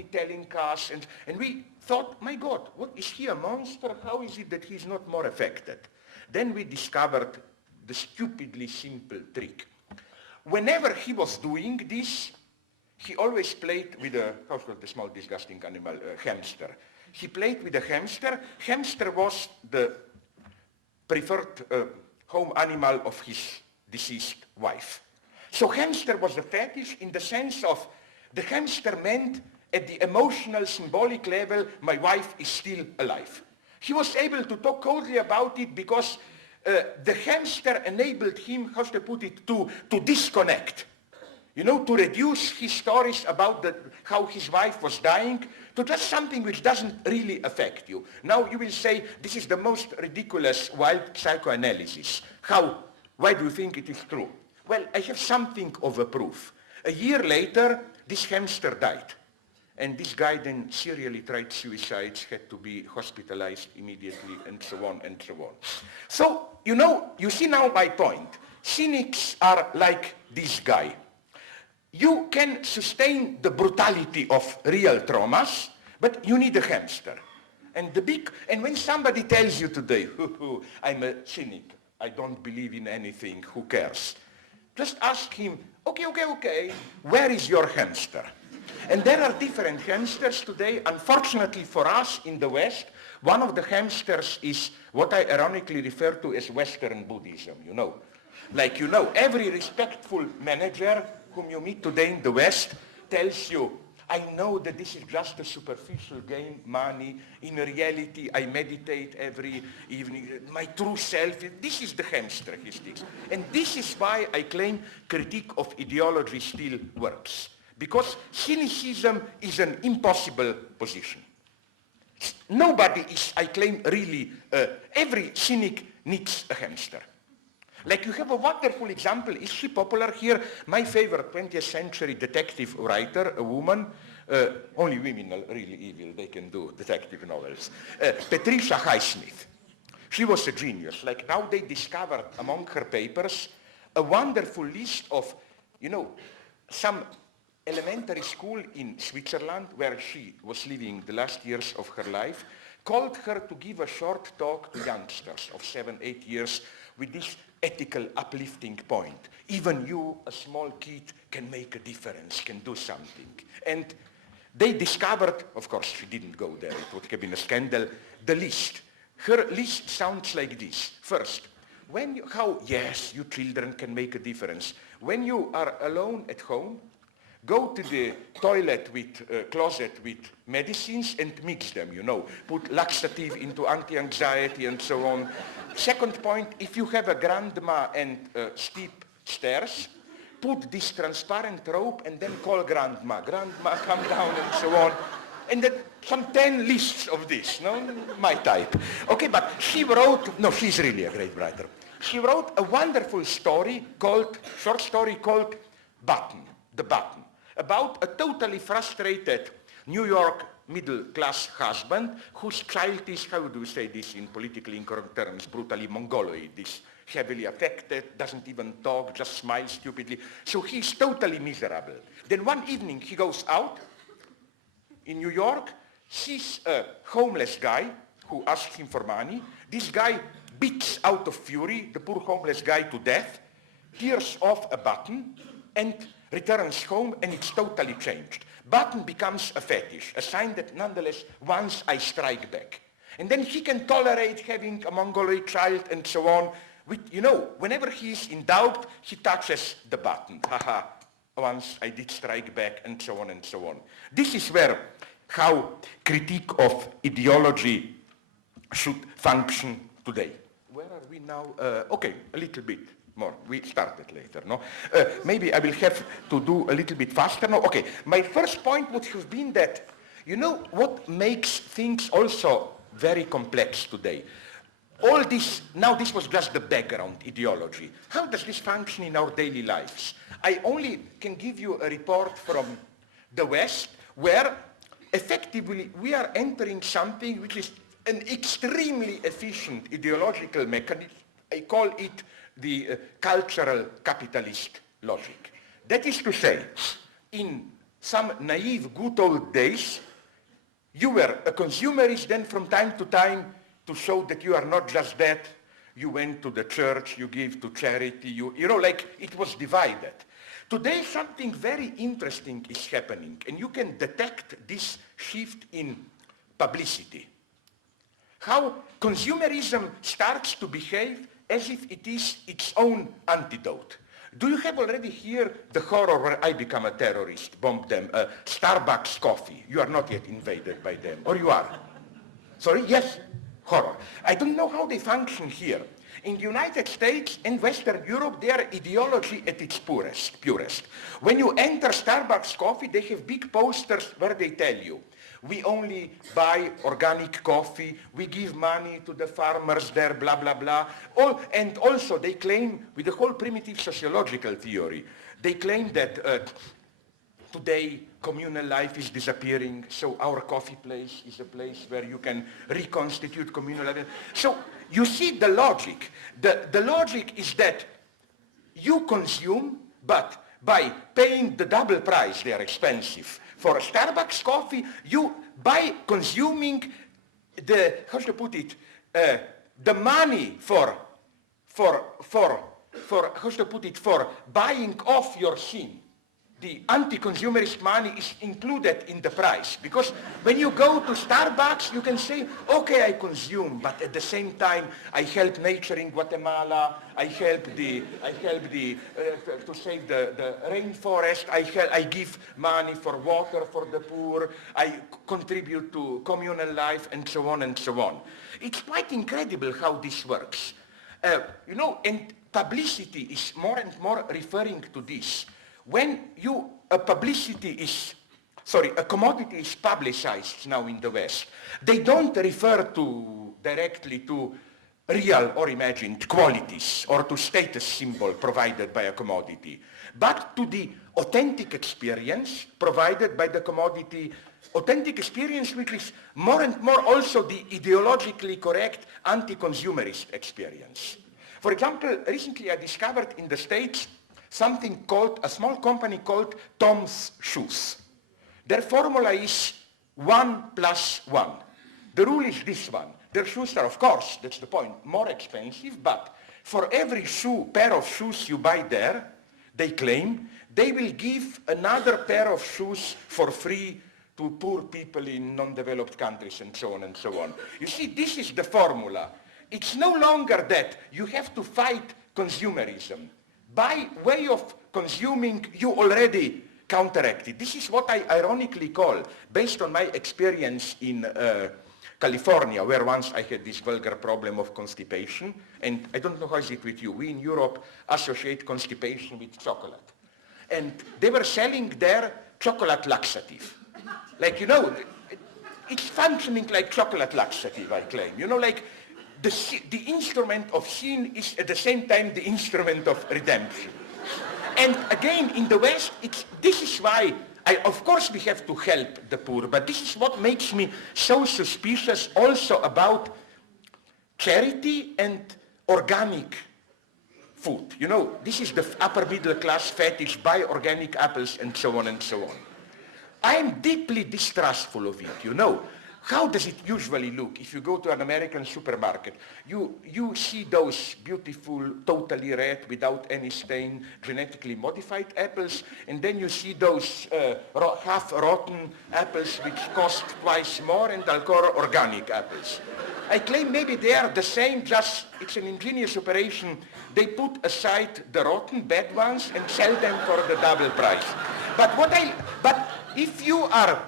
constantly telling us, and we thought, my God, what, is he a monster? How is it that he's not more affected? Then we discovered the stupidly simple trick. Whenever he was doing this, he always played with a, how's called the small disgusting animal, hamster. He played with a hamster. Hamster was the preferred home animal of his deceased wife. So hamster was a fetish in the sense of the hamster meant at the emotional, symbolic level, my wife is still alive. He was able to talk coldly about it because the hamster enabled him, how to put it, to disconnect. You know, to reduce his stories about how his wife was dying to just something which doesn't really affect you. Now you will say, this is the most ridiculous wild psychoanalysis. Why do you think it is true? Well, I have something of a proof. A year later, this hamster died. And this guy then serially tried suicides, had to be hospitalized immediately, and so on and so on. So, you know, you see now my point. Cynics are like this guy. You can sustain the brutality of real traumas, but you need a hamster. And when somebody tells you today, I'm a cynic, I don't believe in anything, who cares? Just ask him, okay, where is your hamster? And there are different hamsters today. Unfortunately for us in the West, one of the hamsters is what I ironically refer to as Western Buddhism, you know. Like, you know, every respectful manager whom you meet today in the West tells you, I know that this is just a superficial gain, money. In reality, I meditate every evening. My true self, this is the hamster he sticks. And this is why I claim critique of ideology still works. Because cynicism is an impossible position. Nobody is, I claim, really, every cynic needs a hamster. Like you have a wonderful example, is she popular here? My favorite 20th century detective writer, a woman, only women are really evil, they can do detective novels, Patricia Highsmith. She was a genius. Like now they discovered among her papers a wonderful list of, you know, some elementary school in Switzerland where she was living the last years of her life, called her to give a short talk to youngsters of 7, 8 years with this ethical uplifting point. Even you, a small kid, can make a difference, can do something. And they discovered, of course she didn't go there, it would have been a scandal, the list. Her list sounds like this. First, yes, you children can make a difference. When you are alone at home, go to the toilet with, closet with medicines and mix them, you know. Put laxative into anti-anxiety and so on. Second point, if you have a grandma and steep stairs, put this transparent rope and then call grandma. Grandma, come down and so on. And then some 10 lists of this, no? My type. Okay, but she wrote, no, she's really a great writer. She wrote a wonderful story short story called Button, The Button, about a totally frustrated New York middle-class husband whose child is, how do you say this in politically incorrect terms, brutally mongoloid, this heavily affected, doesn't even talk, just smiles stupidly. So he's totally miserable. Then one evening he goes out in New York, sees a homeless guy who asks him for money. This guy beats out of fury the poor homeless guy to death, tears off a button, and returns home, and it's totally changed. Button becomes a fetish, a sign that nonetheless once I strike back. And then he can tolerate having a mongoloid child and so on. You know, whenever he is in doubt, he touches the button. Haha, once I did strike back, and so on and so on. This is how critique of ideology should function today. Where are we now? Okay, a little bit more. We started later, no? Maybe I will have to do a little bit faster now. Okay, my first point would have been that, you know, what makes things also very complex today? All this, now this was just the background ideology. How does this function in our daily lives? I only can give you a report from the West where effectively we are entering something which is an extremely efficient ideological mechanism. I call it the cultural capitalist logic. That is to say, in some naive good old days, you were a consumerist, then from time to time, to show that you are not just that, you went to the church, you give to charity, you know, like it was divided. Today something very interesting is happening, and you can detect this shift in publicity. How consumerism starts to behave as if it is its own antidote. Do you have already heard the horror where I become a terrorist, bomb them, Starbucks coffee? You are not yet invaded by them, or you are? Sorry, yes? Horror. I don't know how they function here. In the United States and Western Europe, they are ideology at its purest. When you enter Starbucks coffee, they have big posters where they tell you, we only buy organic coffee, we give money to the farmers there, blah, blah, blah. And also they claim, with the whole primitive sociological theory, they claim that today communal life is disappearing, so our coffee place is a place where you can reconstitute communal life. So you see the logic. The logic is that you consume, but by paying the double price, they are expensive. For Starbucks coffee, you, by consuming the, how should I put it, the money for buying off your sin, the anti-consumerist money is included in the price. Because when you go to Starbucks, you can say, okay, I consume, but at the same time, I help nature in Guatemala, I help to save the rainforest, I give money for water for the poor, I contribute to communal life, and so on and so on. It's quite incredible how this works. You know, and publicity is more and more referring to this. When a commodity is publicized now in the West, they don't refer directly to real or imagined qualities or to status symbol provided by a commodity, but to the authentic experience provided by the commodity, authentic experience which is more and more also the ideologically correct anti-consumerist experience. For example, recently I discovered in the States something called, a small company called Tom's Shoes. Their formula is 1 + 1. The rule is this one. Their shoes are, of course, that's the point, more expensive, but for every pair of shoes you buy there, they claim, they will give another pair of shoes for free to poor people in non-developed countries, and so on and so on. You see, this is the formula. It's no longer that you have to fight consumerism. By way of consuming, you already counteract it. This is what I ironically call, based on my experience in California, where once I had this vulgar problem of constipation, and I don't know how is it with you. We in Europe associate constipation with chocolate. And they were selling their chocolate laxative. Like, you know, it's functioning like chocolate laxative, I claim. You know, like, the instrument of sin is at the same time the instrument of redemption. And again, in the West, this is why, of course we have to help the poor, but this is what makes me so suspicious also about charity and organic food. You know, this is the upper middle class fetish, buy organic apples and so on and so on. I am deeply distrustful of it, you know. How does it usually look? If you go to an American supermarket, you see those beautiful, totally red, without any stain, genetically modified apples, and then you see those half-rotten apples which cost twice more, and I'll call organic apples. I claim maybe they are the same, just it's an ingenious operation. They put aside the rotten, bad ones and sell them for the double price. But if you are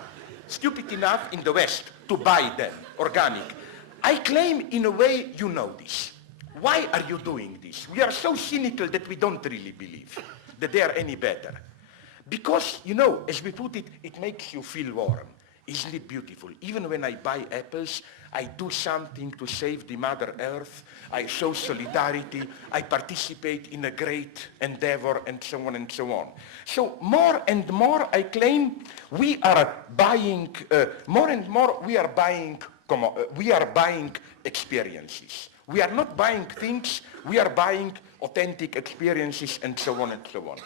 stupid enough in the West to buy them, organic, I claim in a way you know this. Why are you doing this? We are so cynical that we don't really believe that they are any better. Because, you know, as we put it, it makes you feel warm. Isn't it beautiful? Even when I buy apples, I do something to save the Mother Earth. I show solidarity. I participate in a great endeavor, and so on and so on. So more and more, I claim, we are buying, more and more, we are buying experiences. We are not buying things, we are buying authentic experiences, and so on and so on.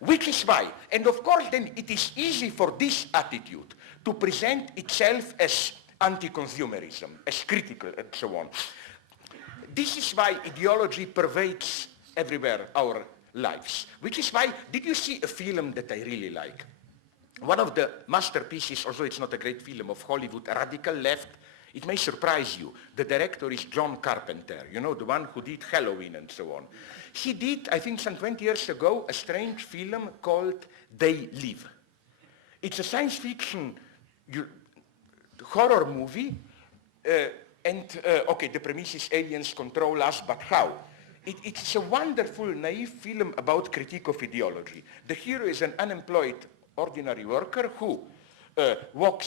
Which is why, and of course then it is easy for this attitude to present itself as anti-consumerism, as critical and so on. This is why ideology pervades everywhere our lives. Which is why, did you see a film that I really like? One of the masterpieces, although it's not a great film, of Hollywood, Radical Left. It may surprise you. The director is John Carpenter, you know, the one who did Halloween and so on. He did, I think some 20 years ago, a strange film called They Live. It's a science fiction horror movie, okay, the premise is aliens control us, but how? It's a wonderful, naive film about critique of ideology. The hero is an unemployed, ordinary worker who walks